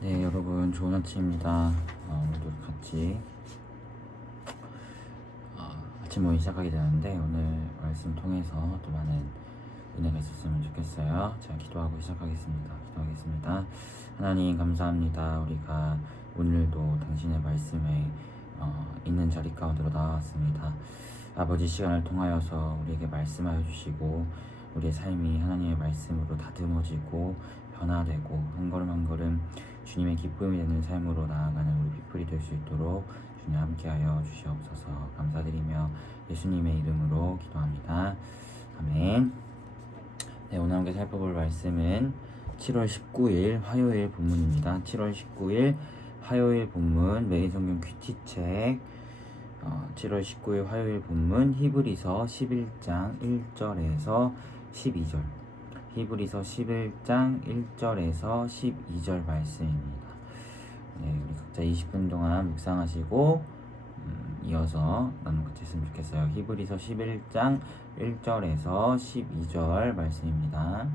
네, 여러분 좋은 아침입니다. 오늘도 같이 아침 모임 시작하게 되는데 오늘 말씀 통해서 또 많은 은혜가 있었으면 좋겠어요. 제가 기도하고 시작하겠습니다. 기도하겠습니다. 하나님 감사합니다. 우리가 오늘도 당신의 말씀에 있는 자리 가운데로 나왔습니다. 아버지, 시간을 통하여서 우리에게 말씀하여 주시고 우리의 삶이 하나님의 말씀으로 다듬어지고 변화되고 한 걸음 한 걸음 주님의 기쁨이 되는 삶으로 나아가는 우리 피플이 될 수 있도록 주님 함께하여 주시옵소서. 감사드리며 예수님의 이름으로 기도합니다. 아멘. 네, 오늘 함께 살펴볼 말씀은 7월 19일 화요일 본문입니다. 7월 19일 화요일 본문 매일 성경 큐티책 7월 19일 화요일 본문 히브리서 11장 1절에서 12절 히브리서 11장 1절에서 12절 말씀입니다. 네, 우리 각자 20분 동안 묵상하시고 이어서 나누고 했으면 좋겠어요. 히브리서 11장 1절에서 12절 말씀입니다.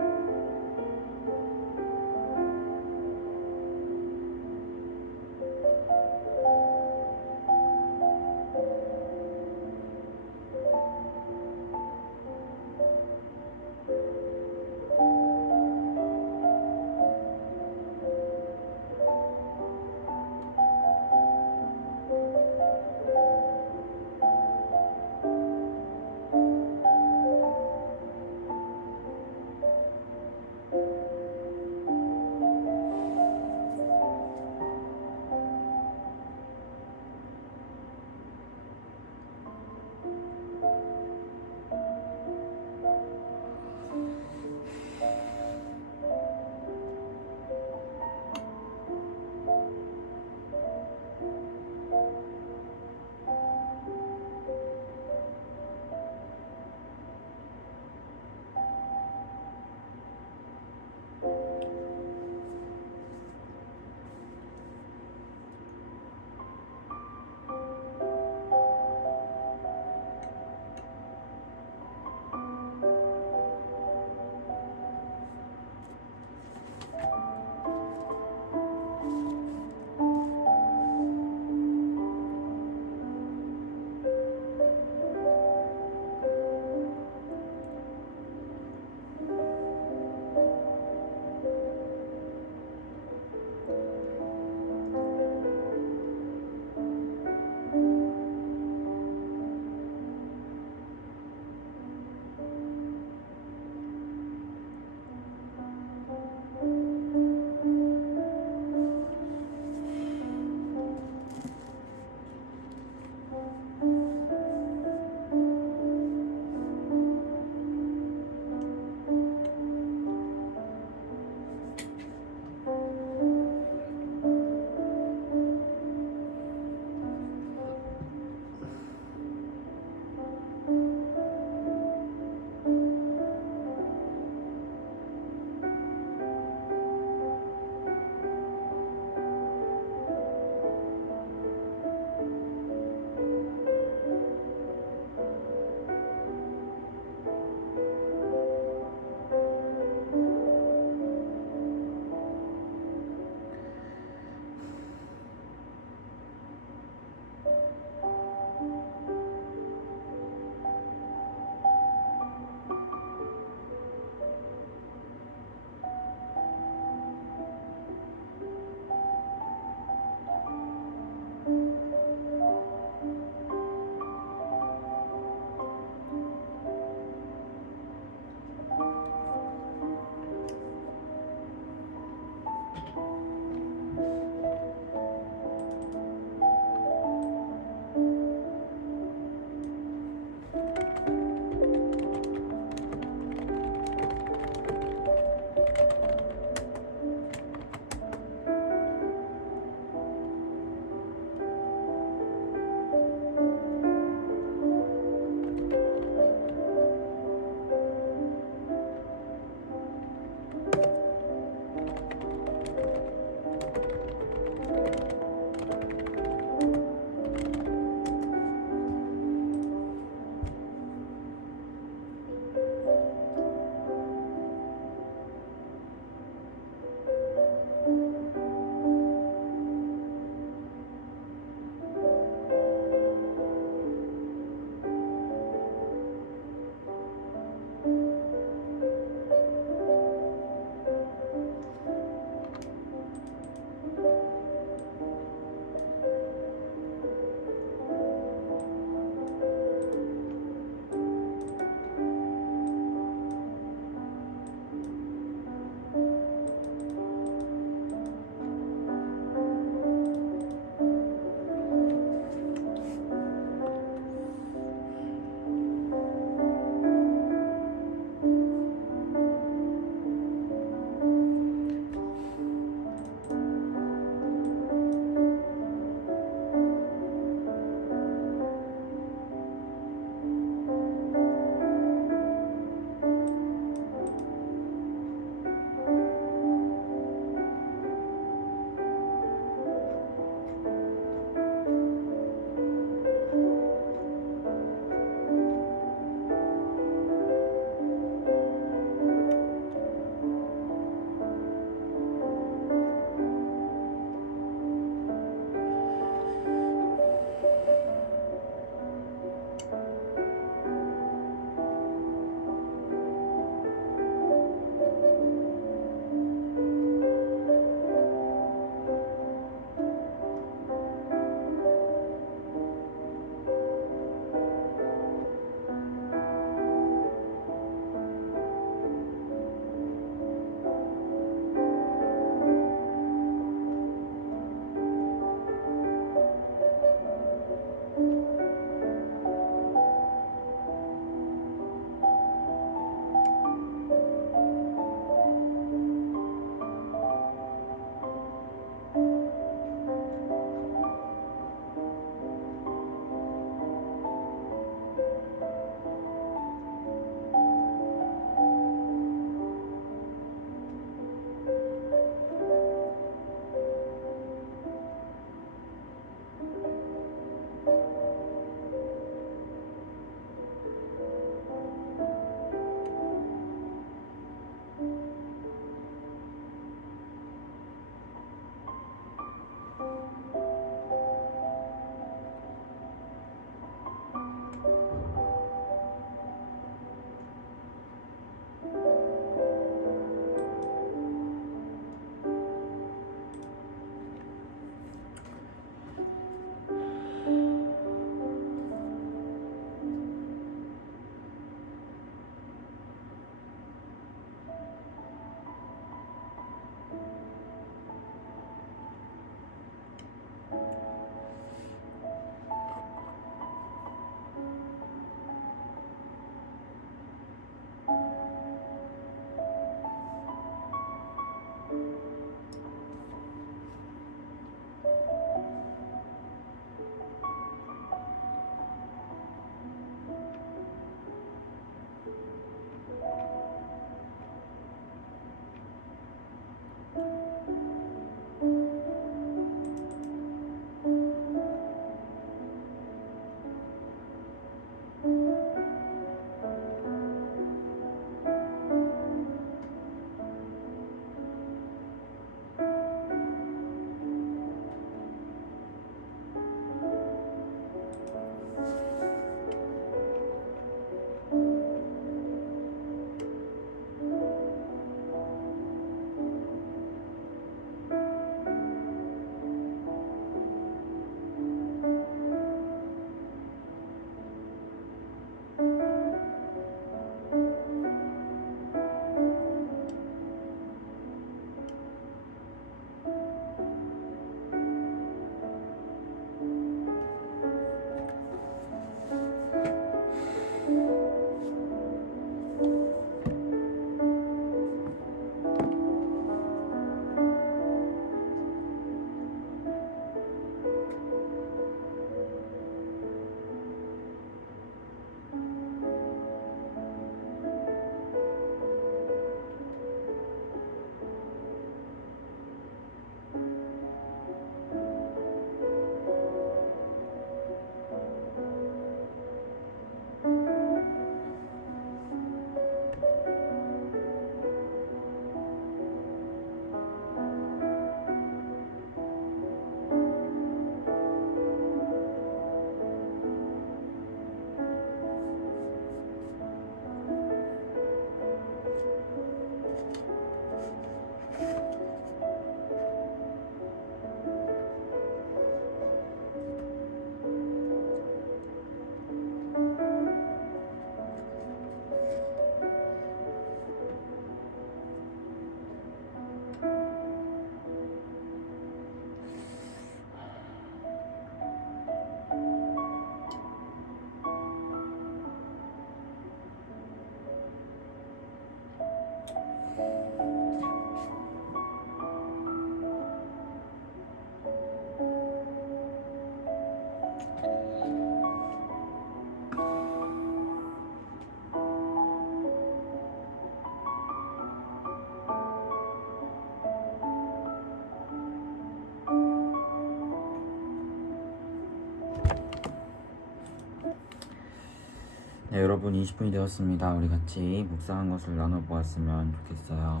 네, 여러분 20분이 되었습니다. 우리 같이 묵상한 것을 나눠보았으면 좋겠어요.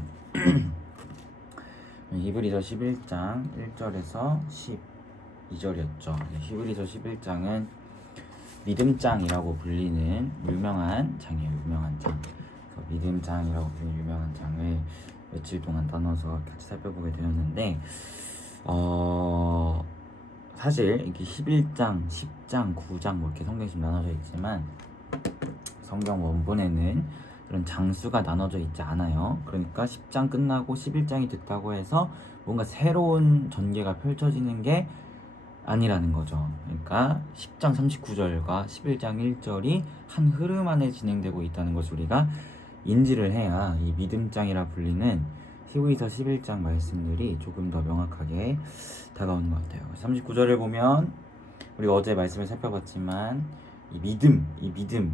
히브리서 11장 1절에서 12절이었죠. 히브리서 11장은 믿음장이라고 불리는 유명한 장이에요. 유명한 장. 믿음장이라고 불리는 유명한 장을 며칠 동안 나눠서 같이 살펴보게 되었는데 사실 이렇게 11장, 10장, 9장 뭐 이렇게 성경이 좀 나눠져 있지만 성경 원본에는 그런 장수가 나눠져 있지 않아요. 그러니까 10장 끝나고 11장이 됐다고 해서 뭔가 새로운 전개가 펼쳐지는 게 아니라는 거죠. 그러니까 10장 39절과 11장 1절이 한 흐름 안에 진행되고 있다는 것을 우리가 인지를 해야 이 믿음장이라 불리는 히브리서 11장 말씀들이 조금 더 명확하게 다가오는 것 같아요. 39절을 보면 우리가 어제 말씀을 살펴봤지만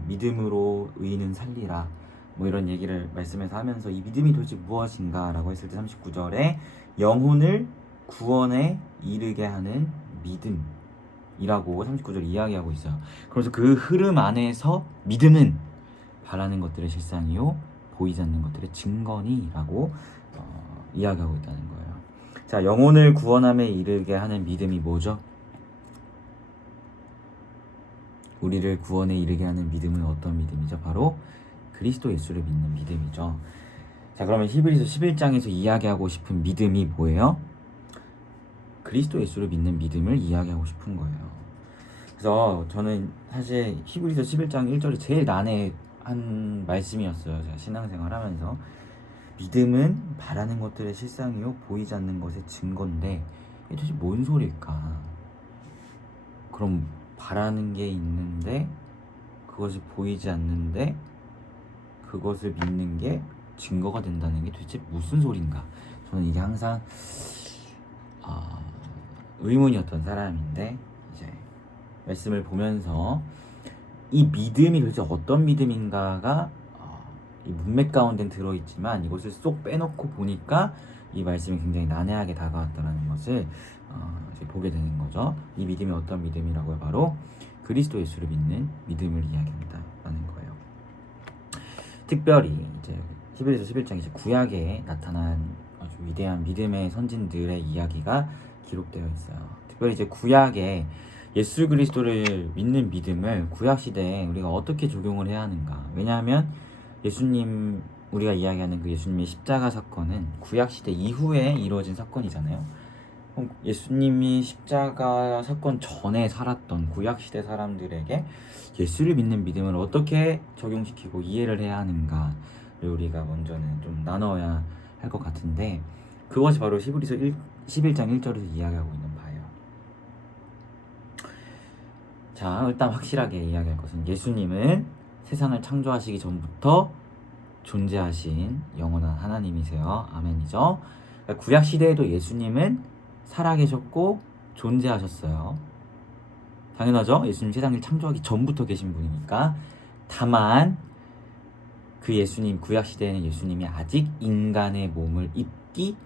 믿음으로 의인은 살리라 뭐 이런 얘기를 말씀에서 하면서 이 믿음이 도대체 무엇인가 라고 했을 때 39절에 영혼을 구원에 이르게 하는 믿음이라고 39절 이야기하고 있어요. 그래서 그 흐름 안에서 믿음은 바라는 것들의 실상이요 보이지 않는 것들의 증거니라고 이야기하고 있다는 거예요. 자, 영혼을 구원함에 이르게 하는 믿음이 뭐죠? 우리를 구원에 이르게 하는 믿음은 어떤 믿음이죠? 바로 그리스도 예수를 믿는 믿음이죠. 자, 그러면 히브리서 11장에서 이야기하고 싶은 믿음이 뭐예요? 그리스도 예수를 믿는 믿음을 이야기하고 싶은 거예요. 그래서 저는 사실 히브리서 11장 1절이 제일 난해한 말씀이었어요. 제가 신앙생활 하면서 믿음은 바라는 것들의 실상이요 보이지 않는 것의 증거인데 이게 도대체 뭔 소리일까? 그럼 바라는 게 있는데 그것이 보이지 않는데 그것을 믿는 게 증거가 된다는 게 도대체 무슨 소린가? 저는 이게 항상 의문이었던 사람인데 이제 말씀을 보면서 이 믿음이 도대체 어떤 믿음인가가 이 문맥 가운데는 들어있지만 이것을 쏙 빼놓고 보니까 이 말씀이 굉장히 난해하게 다가왔다는 것을 이제 보게 되는 거죠. 이 믿음이 어떤 믿음이라고요? 바로 그리스도 예수를 믿는 믿음을 이야기합니다 라는 거예요. 특별히 이제 히브리서 11장 이제 구약에 나타난 아주 위대한 믿음의 선진들의 이야기가 기록되어 있어요. 특별히 이제 구약에 예수 그리스도를 믿는 믿음을 구약 시대에 우리가 어떻게 적용을 해야 하는가? 왜냐하면 예수님 우리가 이야기하는 그 예수님의 십자가 사건은 구약 시대 이후에 이루어진 사건이잖아요. 예수님이 십자가 사건 전에 살았던 구약 시대 사람들에게 예수를 믿는 믿음을 어떻게 적용시키고 이해를 해야 하는가를 우리가 먼저는 좀 나눠야 할 것 같은데 그것이 바로 히브리서 11장 1절에서 이야기하고 있는 바예요. 자, 일단 확실하게 이야기할 것은 예수님은 세상을 창조하시기 전부터 존재하신 영원한 하나님이세요. 아멘이죠. 그러니까 구약 시대에도 예수님은 살아계셨고 존재하셨어요. 당연하죠. 예수님 세상을 창조하기 전부터 계신 분이니까. 다만 그 예수님 구약 시대에는 예수님이 아직 인간의 몸을 입기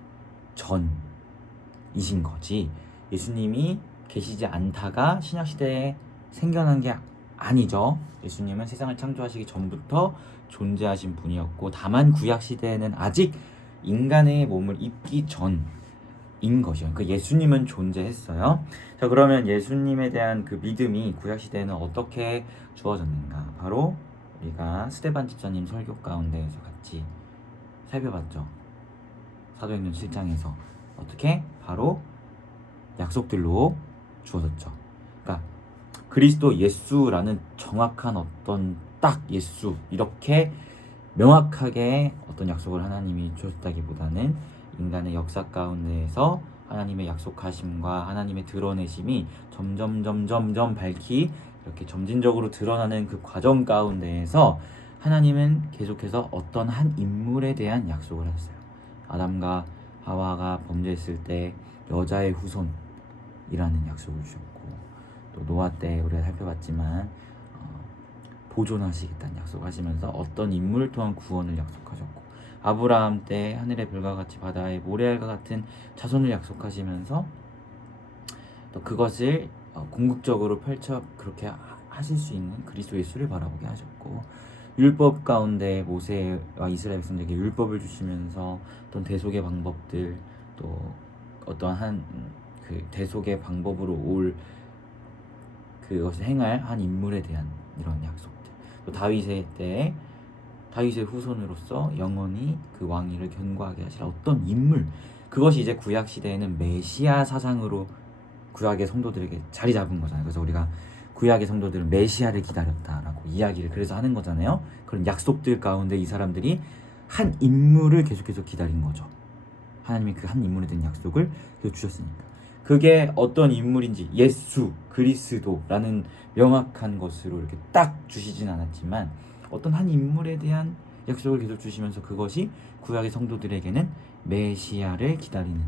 전이신 거지 예수님이 계시지 않다가 신약 시대에 생겨난 게 아니죠. 예수님은 세상을 창조하시기 전부터 존재하신 분이었고 다만 구약 시대에는 아직 인간의 몸을 입기 전인 것이요. 그러니까 예수님은 존재했어요. 자, 그러면 예수님에 대한 그 믿음이 구약 시대에는 어떻게 주어졌는가? 바로 우리가 스데반 집사님 설교 가운데에서 같이 살펴봤죠. 사도행전 7장에서 어떻게? 바로 약속들로 주어졌죠. 그러니까 그리스도 예수라는 정확한 어떤 딱 예수 이렇게 명확하게 어떤 약속을 하나님이 주셨다기보다는 인간의 역사 가운데에서 하나님의 약속하심과 하나님의 드러내심이 점점 밝히 이렇게 점진적으로 드러나는 그 과정 가운데에서 하나님은 계속해서 어떤 한 인물에 대한 약속을 하셨어요. 아담과 하와가 범죄했을 때 여자의 후손이라는 약속을 주셨고 또 노아 때 우리가 살펴봤지만 보존하시겠다는 약속하시면서 어떤 인물을 통한 구원을 약속하셨고 아브라함 때 하늘의 별과 같이 바다의 모래알과 같은 자손을 약속하시면서 또 그것을 궁극적으로 펼쳐 그렇게 하실 수 있는 그리스도 예수를 바라보게 하셨고, 율법 가운데 모세와 이스라엘 백성에게 율법을 주시면서 어떤 대속의 방법들, 또 어떠한 그 대속의 방법으로 올 그것을 행할 한 인물에 대한 이런 약속들, 또 다윗의 때에 다윗의 후손으로서 영원히 그 왕위를 견고하게 하실 어떤 인물, 그것이 이제 구약 시대에는 메시아 사상으로 구약의 성도들에게 자리 잡은 거잖아요. 그래서 우리가 구약의 성도들은 메시아를 기다렸다라고 이야기를 그래서 하는 거잖아요. 그런 약속들 가운데 이 사람들이 한 인물을 계속해서 기다린 거죠. 하나님이 그 한 인물에 대한 약속을 계속 주셨으니까. 그게 어떤 인물인지 예수 그리스도라는 명확한 것으로 이렇게 딱 주시진 않았지만 어떤 한 인물에 대한 약속을 계속 주시면서 그것이 구약의 성도들에게는 메시아를 기다리는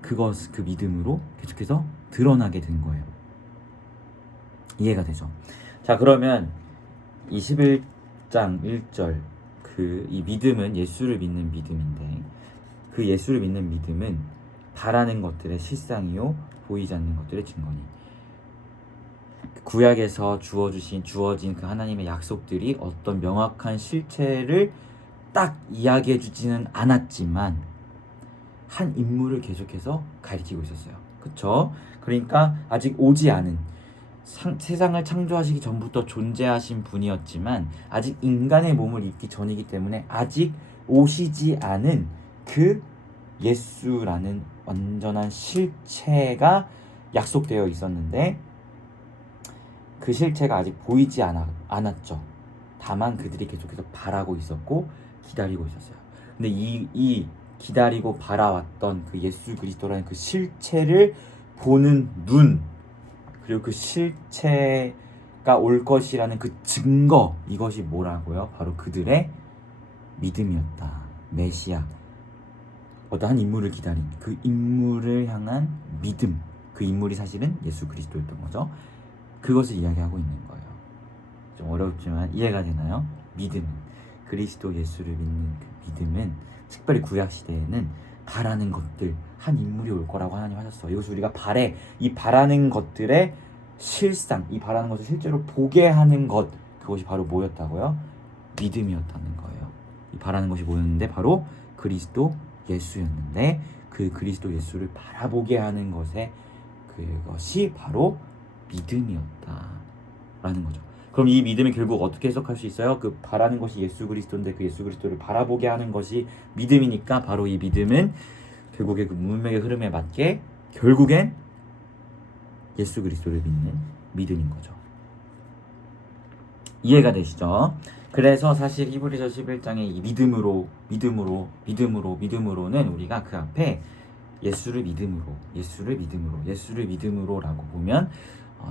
그것, 그 믿음으로 계속해서 드러나게 된 거예요. 이해가 되죠? 자, 그러면 21장 1절 이 믿음은 예수를 믿는 믿음인데, 그 예수를 믿는 믿음은 바라는 것들의 실상이요 보이지 않는 것들의 증거니. 구약에서 주어진 그 하나님의 약속들이 어떤 명확한 실체를 딱 이야기해 주지는 않았지만 한 인물을 계속해서 가리키고 있었어요. 그쵸? 그러니까 아직 오지 않은, 세상을 창조하시기 전부터 존재하신 분이었지만 아직 인간의 몸을 입기 전이기 때문에 아직 오시지 않은 그 예수라는 완전한 실체가 약속되어 있었는데 그 실체가 아직 보이지 않았죠. 다만 그들이 계속해서 바라고 있었고 기다리고 있었어요. 근데 이 기다리고 바라왔던 그 예수 그리스도라는 그 실체를 보는 눈, 그리고 그 실체가 올 것이라는 그 증거, 이것이 뭐라고요? 바로 그들의 믿음이었다. 메시아, 어떠한 인물을 기다린 그 인물을 향한 믿음, 그 인물이 사실은 예수 그리스도였던 거죠. 그것을 이야기하고 있는 거예요. 좀 어렵지만 이해가 되나요? 믿음은, 그리스도 예수를 믿는 그 믿음은 특별히 구약 시대에는 바라는 것들, 한 인물이 올 거라고 하나님 하셨어. 이것을 우리가 이 바라는 것들의 실상, 이 바라는 것을 실제로 보게 하는 것, 그것이 바로 뭐였다고요? 믿음이었다는 거예요. 이 바라는 것이 뭐였는데 바로 그리스도 예수였는데, 그 그리스도 예수를 바라보게 하는 그것이 바로 믿음이었다라는 거죠. 그럼 이 믿음이 결국 어떻게 해석할 수 있어요? 그 바라는 것이 예수 그리스도인데 그 예수 그리스도를 바라보게 하는 것이 믿음이니까 바로 이 믿음은 결국에 그 문맥의 흐름에 맞게 결국엔 예수 그리스도를 믿는 믿음인 거죠. 이해가 되시죠? 그래서 사실 히브리서 11장의 이 믿음으로는 우리가 그 앞에 예수를 믿음으로라고 보면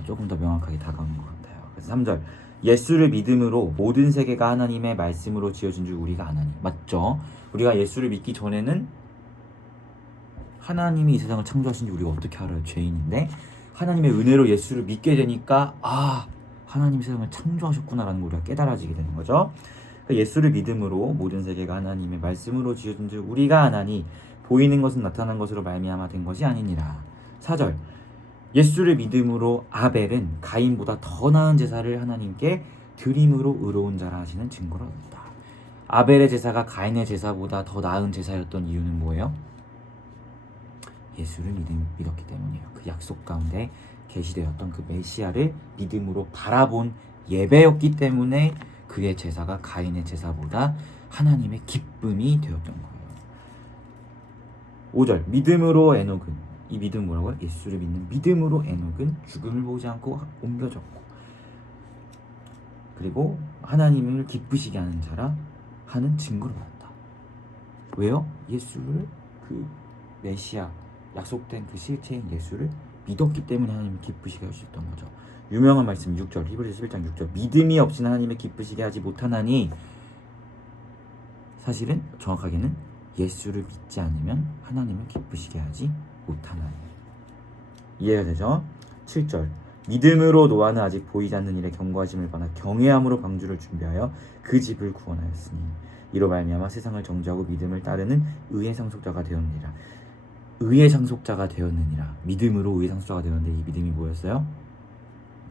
조금 더 명확하게 다가오는 것 같아요. 그래서 3절, 예수를 믿음으로 모든 세계가 하나님의 말씀으로 지어진 줄 우리가 아나니. 맞죠? 우리가 예수를 믿기 전에는 하나님이 이 세상을 창조하신 지 우리가 어떻게 알아요? 죄인인데 하나님의 은혜로 예수를 믿게 되니까 하나님이 세상을 창조하셨구나라는 걸 우리가 깨달아지게 되는 거죠. 그러니까 예수를 믿음으로 모든 세계가 하나님의 말씀으로 지어진 줄 우리가 아나니 보이는 것은 나타난 것으로 말미암아 된 것이 아니니라. 4절, 예수를 믿음으로 아벨은 가인보다 더 나은 제사를 하나님께 드림으로 의로운 자라 하시는 증거를 얻었다. 아벨의 제사가 가인의 제사보다 더 나은 제사였던 이유는 뭐예요? 예수를 믿었기 때문이에요. 그 약속 가운데 계시되었던 그 메시아를 믿음으로 바라본 예배였기 때문에 그의 제사가 가인의 제사보다 하나님의 기쁨이 되었던 거예요. 5절, 믿음으로 에녹은, 이 믿음 뭐라고요? 예수를 믿는 믿음으로 에녹은 죽음을 보지 않고 옮겨졌고, 그리고 하나님을 기쁘시게 하는 자라 하는 증거를 받았다. 왜요? 예수를, 그 메시아, 약속된 그 실체인 예수를 믿었기 때문에 하나님을 기쁘시게 하셨던 거죠. 유명한 말씀 6절, 히브리서 11장 6절, 믿음이 없이는 하나님을 기쁘시게 하지 못하나니, 사실은 정확하게는 예수를 믿지 않으면 하나님을 기쁘시게 하지 못하나니. 이해가 되죠? 7절, 믿음으로 노아는 아직 보이지 않는 일에 경고하심을 받아 경외함으로 방주를 준비하여 그 집을 구원하였으니 이로 말미암아 세상을 정죄하고 믿음을 따르는 의의 상속자가 되었느니라. 믿음으로 의의 상속자가 되었는데 이 믿음이 뭐였어요?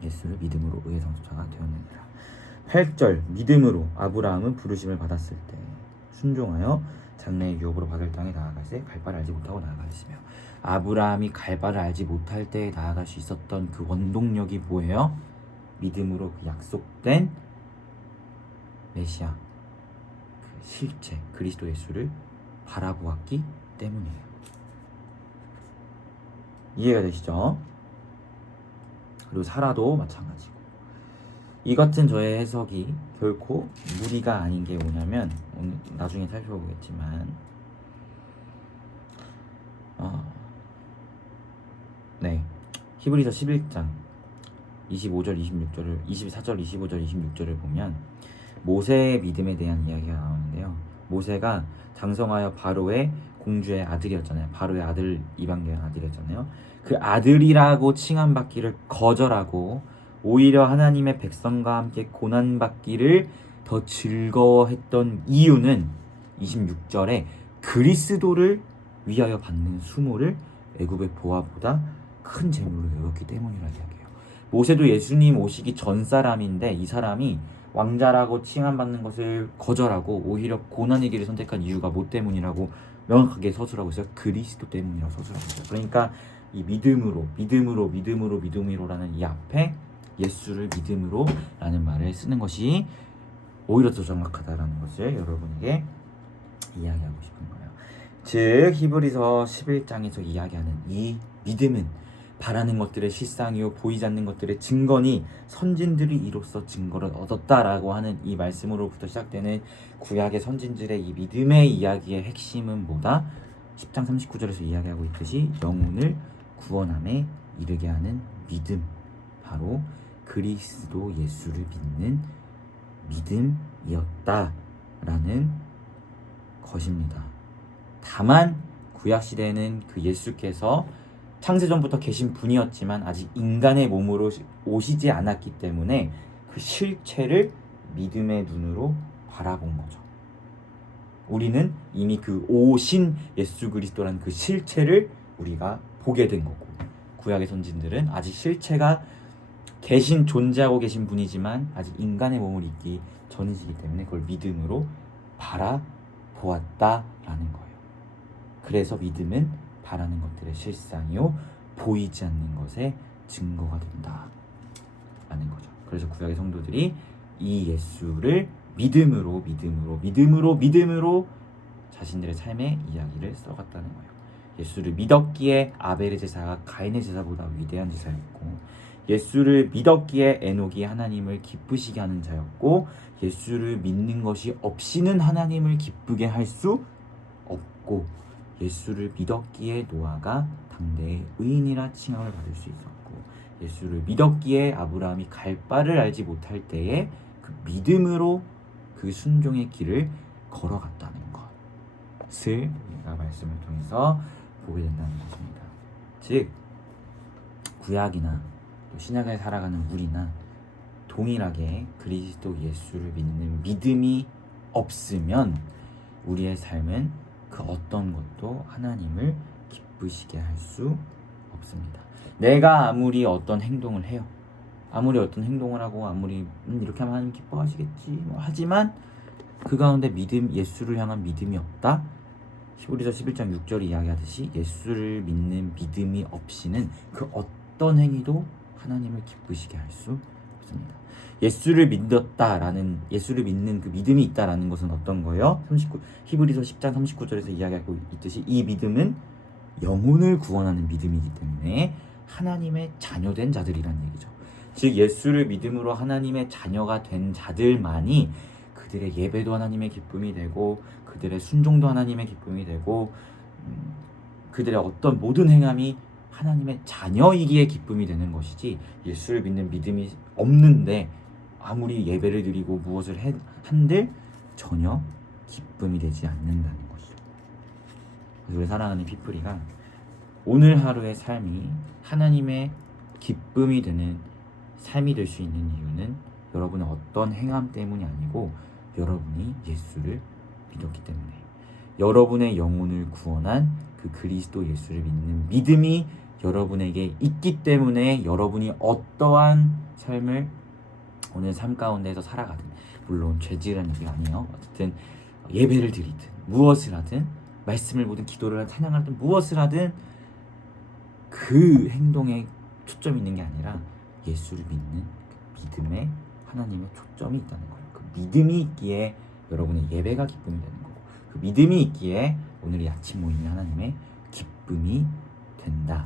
예수를 믿음으로 의의 성소자가 되었느니라. 8절 믿음으로 아브라함은 부르심을 받았을 때 순종하여 장래의 유업으로 받을 땅에 나아갈새 갈 바를 알지 못하고 나아가였으며, 아브라함이 갈 바를 알지 못할 때에 나아갈 수 있었던 그 원동력이 뭐예요? 믿음으로 그 약속된 메시아, 그 실체 그리스도 예수를 바라보았기 때문이에요. 이해가 되시죠? 그리고 사라도 마찬가지고. 이 같은 저의 해석이 결코 무리가 아닌 게 뭐냐면, 오늘 나중에 살펴보겠지만 히브리서 11장 25절 26절을 24절 25절 26절을 보면 모세의 믿음에 대한 이야기가 나오는데요. 모세가 장성하여 바로의 공주의 아들이었잖아요. 바로의 아들, 이방계의 아들이었잖아요. 그 아들이라고 칭함받기를 거절하고 오히려 하나님의 백성과 함께 고난받기를 더 즐거워했던 이유는 26절에 그리스도를 위하여 받는 수모를 애굽의 보화보다 큰 재물로 여겼기 때문이라 이야기해요. 모세도 예수님 오시기 전 사람인데 이 사람이 왕자라고 칭함받는 것을 거절하고 오히려 고난의 길을 선택한 이유가 뭐 때문이라고 명확하게 서술하고 있어요. 그리스도 때문이라고 서술하고 있어요. 그러니까 이 믿음으로라는 이 앞에 예수를 믿음으로 라는 말을 쓰는 것이 오히려 더 정확하다라는 것을 여러분에게 이야기하고 싶은 거예요. 즉 히브리서 11장에서 이야기하는 이 믿음은 바라는 것들의 실상이요 보이지 않는 것들의 증거니 선진들이 이로써 증거를 얻었다라고 하는 이 말씀으로부터 시작되는 구약의 선진들의 이 믿음의 이야기의 핵심은 뭐다? 10장 39절에서 이야기하고 있듯이 영혼을 구원함에 이르게 하는 믿음, 바로 그리스도 예수를 믿는 믿음이었다라는 것입니다. 다만 구약시대에는 그 예수께서 창세전부터 계신 분이었지만 아직 인간의 몸으로 오시지 않았기 때문에 그 실체를 믿음의 눈으로 바라본 거죠. 우리는 이미 그 오신 예수 그리스도라는 그 실체를 우리가 보게 된 거고, 구약의 선진들은 아직 실체가 존재하고 계신 분이지만 아직 인간의 몸을 입기 전이시기 때문에 그걸 믿음으로 바라보았다라는 거예요. 그래서 믿음은 바라는 것들의 실상이요 보이지 않는 것의 증거가 된다라는 거죠. 그래서 구약의 성도들이 이 예수를 믿음으로 자신들의 삶의 이야기를 써갔다는 거예요. 예수를 믿었기에 아벨의 제사가 가인의 제사보다 위대한 제사였고, 예수를 믿었기에 에녹이 하나님을 기쁘시게 하는 자였고, 예수를 믿는 것이 없이는 하나님을 기쁘게 할 수 없고, 예수를 믿었기에 노아가 당대의 의인이라 칭함을 받을 수 있었고, 예수를 믿었기에 아브라함이 갈 바를 알지 못할 때에 그 믿음으로 그 순종의 길을 걸어갔다는 것을 우리가 말씀을 통해서 보게 된다는 것입니다. 즉 구약이나 또 신약을 살아가는 우리나 동일하게 그리스도 예수를 믿는 믿음이 없으면 우리의 삶은 그 어떤 것도 하나님을 기쁘시게 할 수 없습니다. 내가 아무리 어떤 행동을 해요, 아무리 어떤 행동을 하고 아무리 이렇게 하면 하나님 기뻐하시겠지 하지만 그 가운데 예수를 향한 믿음이 없다. 히브리서 11장 6절이 이야기하듯이 예수를 믿는 믿음이 없이는 그 어떤 행위도 하나님을 기쁘시게 할 수 없습니다. 예수를 믿는 그 믿음이 있다라는 것은 어떤 거예요? 히브리서 10장 39절에서 이야기하고 있듯이 이 믿음은 영혼을 구원하는 믿음이기 때문에 하나님의 자녀된 자들이라는 얘기죠. 즉 예수를 믿음으로 하나님의 자녀가 된 자들만이 그들의 예배도 하나님의 기쁨이 되고, 그들의 순종도 하나님의 기쁨이 되고, 그들의 어떤 모든 행함이 하나님의 자녀이기에 기쁨이 되는 것이지, 예수를 믿는 믿음이 없는데 아무리 예배를 드리고 무엇을 한들 전혀 기쁨이 되지 않는다는 것이죠. 그래서 우리 사랑하는 피플이가 오늘 하루의 삶이 하나님의 기쁨이 되는 삶이 될 수 있는 이유는 여러분의 어떤 행함 때문이 아니고 여러분이 예수를 믿었기 때문에, 여러분의 영혼을 구원한 그 그리스도 예수를 믿는 믿음이 여러분에게 있기 때문에 여러분이 어떠한 삶을 오늘 삶 가운데에서 살아가든, 물론 죄지라는 얘기가 아니에요. 어쨌든 예배를 드리든 무엇을 하든 말씀을 보든 기도를 하든 찬양을 하든 무엇을 하든 그 행동에 초점이 있는 게 아니라 예수를 믿는 그 믿음에 하나님의 초점이 있다는 거예요. 그 믿음이 있기에 여러분의 예배가 기쁨이 되는 거고, 그 믿음이 있기에 오늘 이 아침 모임이 하나님의 기쁨이 된다라는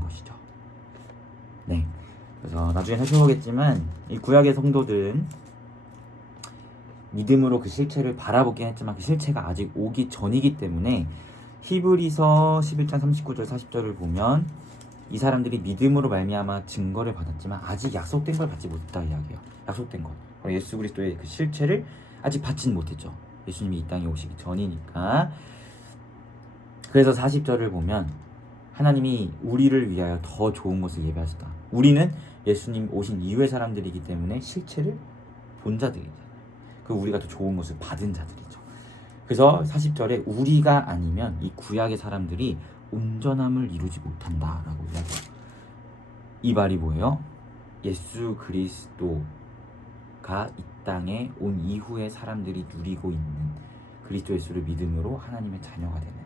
것이죠. 네, 그래서 나중에 살펴보겠지만 이 구약의 성도들은 믿음으로 그 실체를 바라보긴 했지만 그 실체가 아직 오기 전이기 때문에 히브리서 11장 39절 40절을 보면 이 사람들이 믿음으로 말미암아 증거를 받았지만 아직 약속된 걸 받지 못했다 이야기해요. 약속된 것, 예수 그리스도의 그 실체를 아직 받지는 못했죠. 예수님이 이 땅에 오시기 전이니까. 그래서 40절을 보면 하나님이 우리를 위하여 더 좋은 것을 예비하셨다. 우리는 예수님 오신 이후의 사람들이기 때문에 실체를 본 자들이다. 그 우리가 더 좋은 것을 받은 자들이죠. 그래서 40절에 우리가 아니면 이 구약의 사람들이 온전함을 이루지 못한다라고 이야기해요. 이 말이 뭐예요? 예수 그리스도가 이 땅에 온 이후의 사람들이 누리고 있는 그리스도 예수를 믿음으로 하나님의 자녀가 되는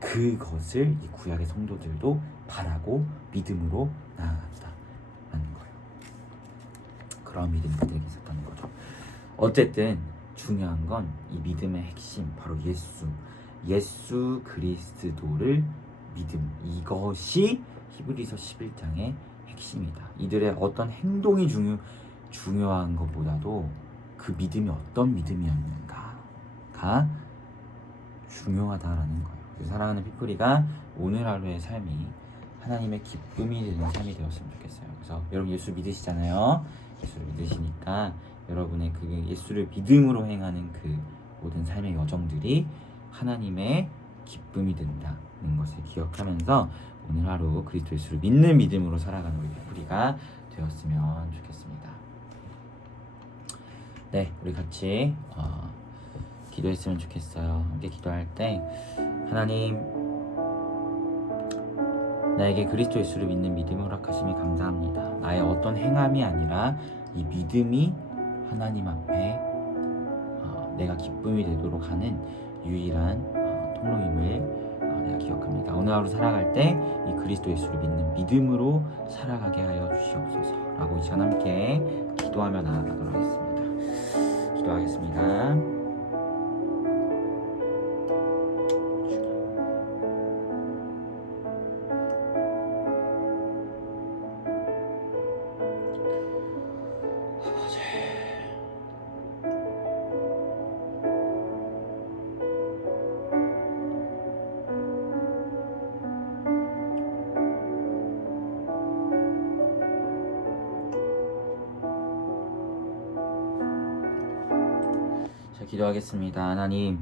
그것을 이 구약의 성도들도 바라고 믿음으로 나아갔다라는 거예요. 그런 믿음이 그들에게 있었다는 거죠. 어쨌든 중요한 건 이 믿음의 핵심, 바로 예수 그리스도를 믿음, 이것이 히브리서 11장의 핵심이다. 이들의 어떤 행동이 중요한 것보다도 그 믿음이 어떤 믿음이었는가가 중요하다라는 거예요. 그래서 사랑하는 피플이가 오늘 하루의 삶이 하나님의 기쁨이 되는 삶이 되었으면 좋겠어요. 그래서 여러분 예수 믿으시잖아요. 예수를 믿으시니까 여러분의 그 예수를 믿음으로 행하는 그 모든 삶의 여정들이 하나님의 기쁨이 된다는 것을 기억하면서 오늘 하루 그리스도 예수를 믿는 믿음으로 살아가는 우리 피플이가 되었으면 좋겠습니다. 네, 우리 같이 기도했으면 좋겠어요. 함께 기도할 때 하나님, 나에게 그리스도 예수를 믿는 믿음을 허락하심이 감사합니다. 나의 어떤 행함이 아니라 이 믿음이 하나님 앞에 내가 기쁨이 되도록 하는 유일한 통로임을 내가 기억합니다. 오늘 하루 살아갈 때 이 그리스도 예수를 믿는 믿음으로 살아가게 하여 주시옵소서 라고 이 시간 함께 기도하며 나아가도록 하겠습니다. 기도하겠습니다. 기도하겠습니다. 하나님,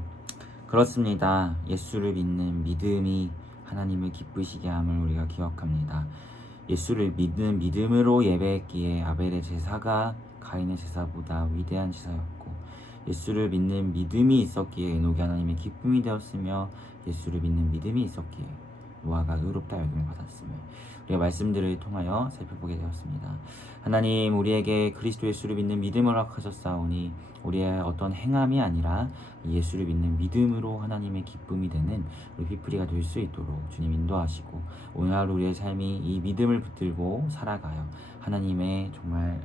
그렇습니다. 예수를 믿는 믿음이 하나님을 기쁘시게 함을 우리가 기억합니다. 예수를 믿는 믿음으로 예배했기에 아벨의 제사가 가인의 제사보다 위대한 제사였고, 예수를 믿는 믿음이 있었기에 에녹이 하나님의 기쁨이 되었으며, 예수를 믿는 믿음이 있었기에 노아가 의롭다 여김을 받았으며, 우리가 말씀들을 통하여 살펴보게 되었습니다. 하나님, 우리에게 그리스도 예수를 믿는 믿음을 허락하셨사오니 우리의 어떤 행함이 아니라 예수를 믿는 믿음으로 하나님의 기쁨이 되는 우리 피플이가 될 수 있도록 주님 인도하시고, 오늘 하루 우리의 삶이 이 믿음을 붙들고 살아가요 하나님의 정말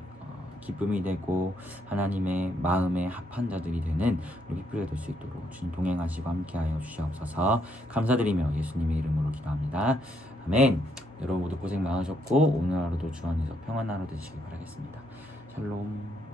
기쁨이 되고 하나님의 마음에 합한 자들이 되는 우리 피플이가 될 수 있도록 주님 동행하시고 함께하여 주시옵소서. 감사드리며 예수님의 이름으로 기도합니다. 아멘. 여러분 모두 고생 많으셨고 오늘 하루도 주 안에서 평안한 하루 되시길 바라겠습니다. 샬롬.